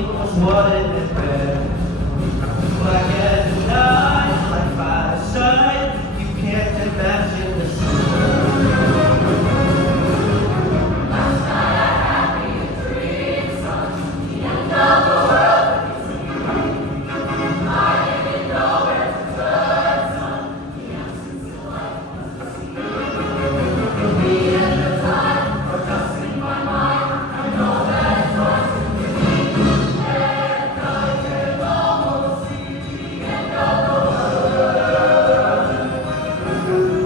morning was what it had been. Black at night, like fireside, you can't imagine the scene. Last night I had me a dream, son, the end of the world would be seen. I didn't know where to turn, son, the absence of life was the sea. The end of time, or just in my mind, I know that it's worse than the sea. And I can almost see the end of the world.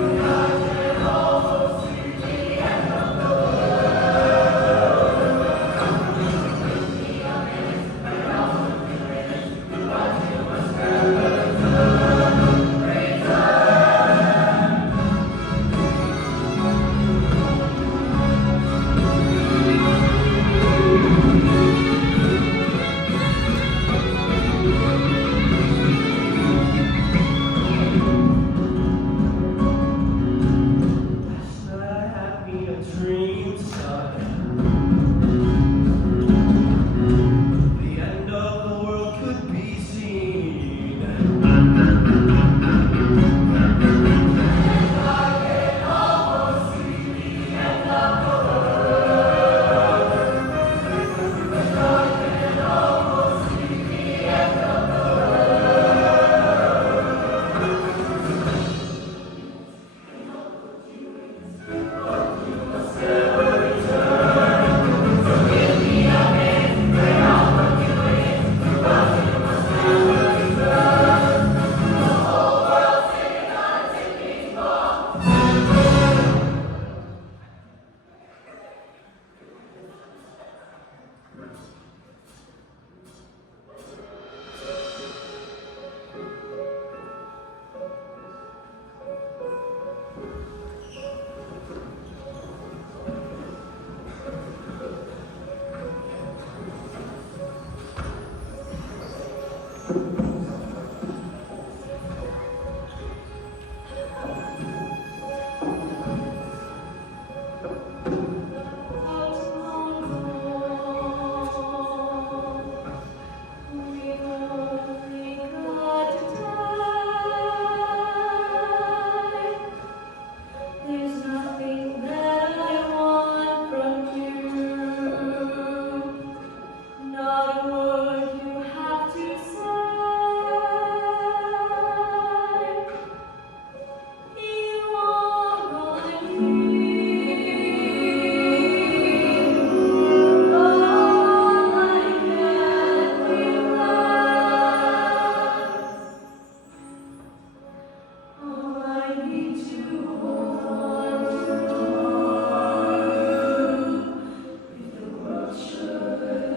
And I can almost see the end of the world. Give me a minute, and I'll look finish, but you must never return. Last night I had me a dream, son. The end of the world could be seen. I can almost see the end of the world. I can almost see the end of the world. You must never return. So give me a hand, and I'll put you in. But you must never return. The whole world's sitting on a ticking clock. There's nothing that I want from you, not a word you have to say. You are all in me, all I can request. All I need to hold on to if the world should end.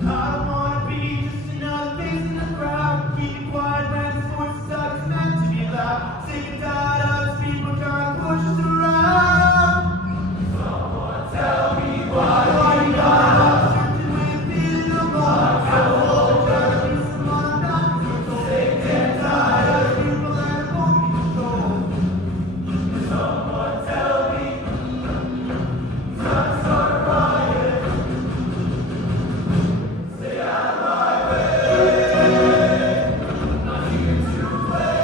I don't wanna be just another face in the crowd. Keep it quiet when this voice is meant to be loud. Sick and tired of these people trying to push us around. Someone tell me why you got certain way of feeling no more. So hold trying to be someone I'm not control. Sick and tired of these people that won't be controlled. Someone tell me time to start a riot. Stay out of my way. Not here to play.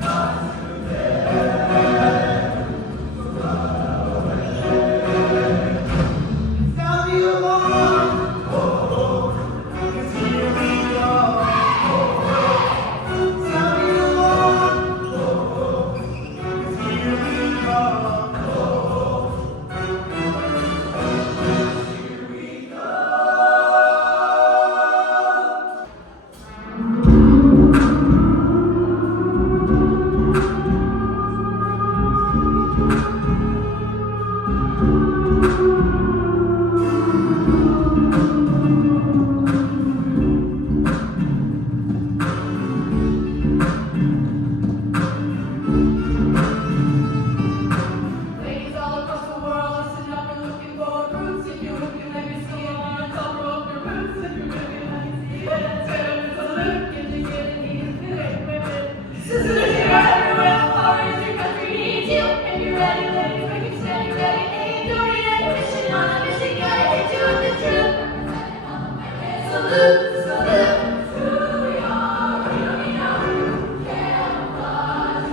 Not today. Tell me alone. Oh, 'cause here we go. Tell me alone. Oh, 'cause here we go. Here we go. Ladies all across the world, listen up and looking for roots. If you're looking, let me see it on the top of your roots. If you're looking, let me see it. Turn to look and you get it, need it. Sisters, you're everywhere. The power is your country needs you. If you're ready, ladies, make it steady, ready. Ain't no mission on a mission, gotta hit you with the truth. Salute, salute to your freedom, camouflage,